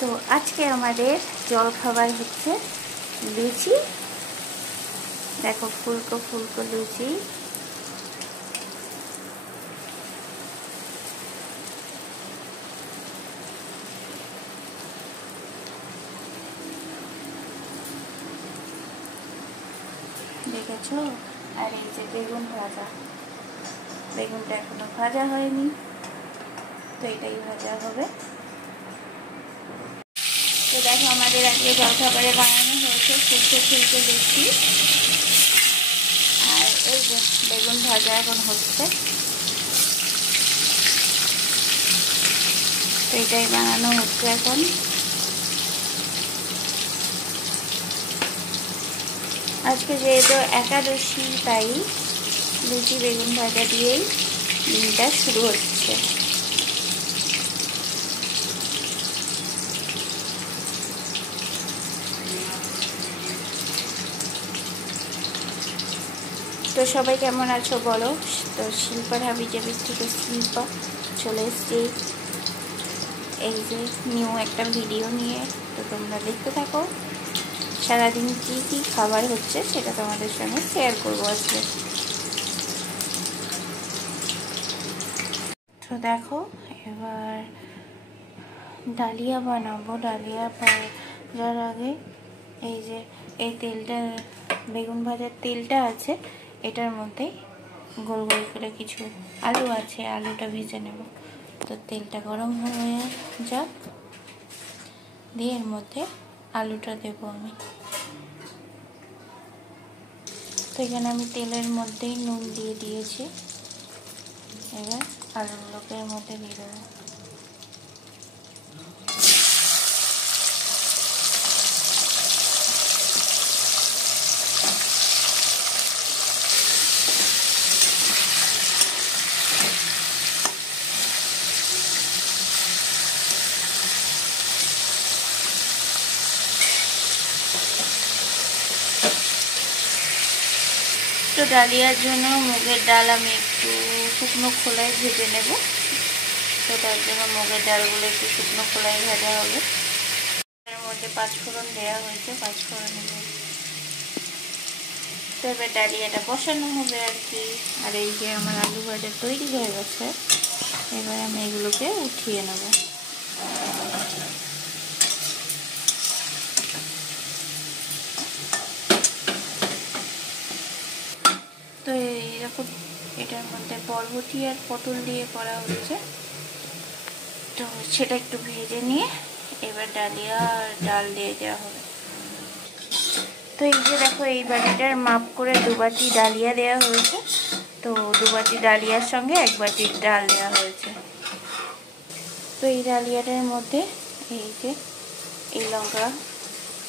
তো আজকে আমাদের জল খাবার হচ্ছে লুচি। দেখো ফুলকো ফুলকো লুচি। দেখেছো? আর এই যে বেগুন ভাজা, বেগুনটা এখনো ভাজা হয়নি, তো এটাই ভাজা হবে। তো দেখো আমাদের আজকে জলখাবারে বানানো হয়েছে ফুলকো ফুলকো লুচি, আর এই যে বেগুন ভাজা এখন হচ্ছে, তো এটাই বানানো হচ্ছে এখন। আজকে যেহেতু একাদশী, তাই লুচি বেগুন ভাজা দিয়েই দিনটা শুরু হচ্ছে। তো সবাই কেমন আছো বলো। তো শিল্পার হাবিজাবির থেকে শিল্পা চলে এসছি এই যে নিউ একটা ভিডিও নিয়ে। তো তোমরা দেখতে থাকো, সারাদিন কি কি খাবার হচ্ছে সেটা তোমাদের সঙ্গে শেয়ার করবো আজকে। তো দেখো এবার ডালিয়া বানাবো। ডালিয়া ভাজার আগে এই যে এই তেলটা, বেগুন ভাজার তেলটা আছে, এটার মধ্যেই গোল গোল করে কিছু আলু আছে, আলুটা ভেজে নেব। তো তেলটা গরম হয়ে যাক, দিয়ে এর মধ্যে আলুটা দেব আমি। তো এখানে আমি তেলের মধ্যেই নুন দিয়ে দিয়েছি, এবার আলুগুলোকে এর মধ্যে দিয়ে দেবো। তো ডালিয়ার জন্য মুগের ডাল আমি একটু শুকনো খোলায় ভেজে নেব। তো তার জন্য মুগের ডালগুলো একটু শুকনো খোলায় ভাজা হবে। এর মধ্যে পাঁচফোড়ন দেওয়া হয়েছে, পাঁচফোড়ন তো এবার ডালিয়াটা বসানো হবে আর কি। আর এই যে আমার আলু ভাজা তৈরি হয়ে গেছে, এবার আমি এগুলোকে উঠিয়ে নেব। তো এইরকম এটার মধ্যে বরবটি আর পটল দিয়ে করা হচ্ছে, তো সেটা একটু ভেজে নিয়ে এবার ডালিয়া আর ডাল দিয়ে দেওয়া হবে। তো এই যে দেখো এই বাটিটার মাপ করে 2 বাটি ডালিয়া দেওয়া হয়েছে, তো 2 বাটি ডালিয়ার সঙ্গে 1 বাটি ডাল দেওয়া হয়েছে। তো এই ডালিয়াটার মধ্যে এই যে এই লঙ্কা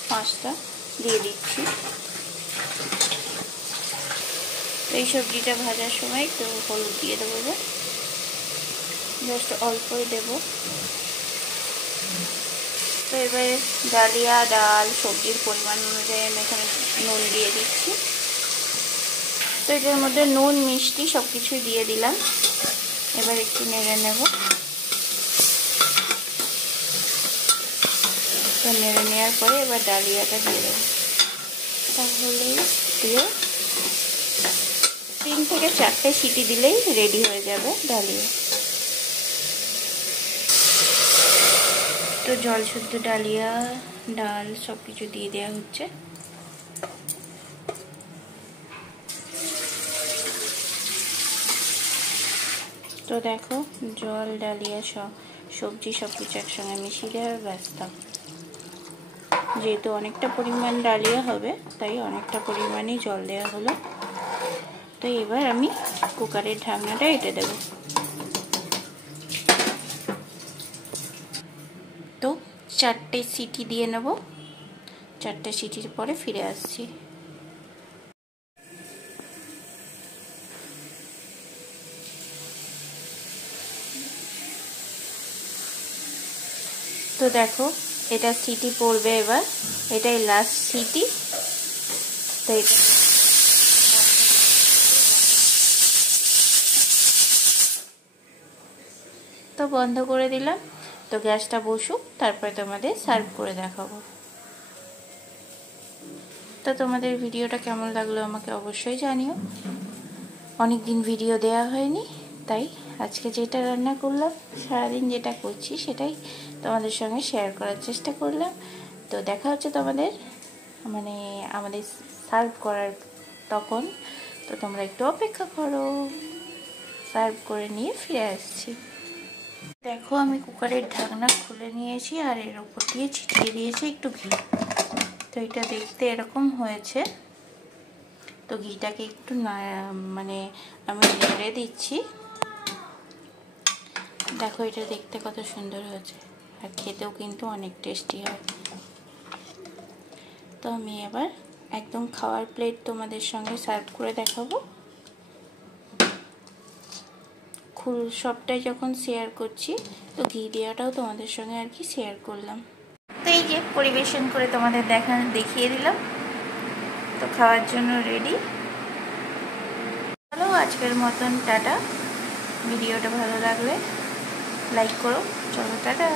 5টা দিয়ে দিচ্ছি। তো এই সবজিটা ভাজার সময় একটু হলুদ দিয়ে দেবো, জাস্ট অল্পই দেব। তো এবারে ডালিয়া ডাল সবজির পরিমাণ অনুযায়ী আমি এখানে নুন দিয়ে দিচ্ছি। তো এটার মধ্যে নুন মিষ্টি সব কিছুই দিয়ে দিলাম, এবার একটু নেড়ে নেব। তো নেড়ে নেওয়ার পরে এবার ডালিয়াটা দিয়ে দেবো, তাহলে দিয়ে 3 থেকে 4টে সিটি দিলেই রেডি হয়ে যাবে ডালিয়া। তো জল শুদ্ধ ডালিয়া ডাল সব কিছু দিয়ে দেওয়া হচ্ছে। তো দেখো জল ডালিয়া সবজি সব কিছু একসঙ্গে মিশিয়ে দেওয়া ব্যস্ত। যেহেতু অনেকটা পরিমাণ ডালিয়া হবে, তাই অনেকটা পরিমাণই জল দেওয়া হলো। তো এবার আমি কুকারের ঢাকনাটা এঁটে দেব। তো 4টে সিটি দিয়ে নেব, 4টে সিটির পরে ফিরে আসছি। তো দেখো এটা সিটি পড়বে এবার, এটাই লাস্ট সিটি। তো তো বন্ধ করে দিলাম। তো গ্যাসটা বসুক, তারপরে তোমাদের সার্ভ করে দেখাবো। তো তোমাদের ভিডিওটা কেমন লাগলো আমাকে অবশ্যই জানিও। অনেক দিন ভিডিও দেওয়া হয়নি, তাই আজকে যেটা রান্না করলাম, সারাদিন যেটা করছি সেটাই তোমাদের সঙ্গে শেয়ার করার চেষ্টা করলাম। তো দেখা হচ্ছে তোমাদের আমাদের সার্ভ করার তখন। তো তোমরা একটু অপেক্ষা করো, সার্ভ করে নিয়ে ফিরে আসছি। দেখো আমি কুকারের ঢাকনা খুলে নিয়েছি আর এর উপর দিয়ে ছিটিয়ে দিয়েছি একটু ঘি। তো এটা দেখতে এরকম হয়েছে। তো ঘিটাকে একটু আমি নেড়ে দিচ্ছি। দেখো এটা দেখতে কত সুন্দর হয়েছে, আর খেতেও কিন্তু অনেক টেস্টি হয়। তো আমি এবার একদম খাওয়ার প্লেট তোমাদের সঙ্গে সার্ভ করে দেখাবো। সবটাই যখন শেয়ার করছি, তো ঘি দেওয়াটাও তোমাদের সঙ্গে আর কি শেয়ার করলাম। তো এই যে পরিবেশন করে তোমাদের দেখিয়ে দিলাম। তো খাওয়ার জন্য রেডি। চলো আজকের মতন টাটা। ভিডিওটা ভালো লাগলে লাইক করো। চলো টাটা।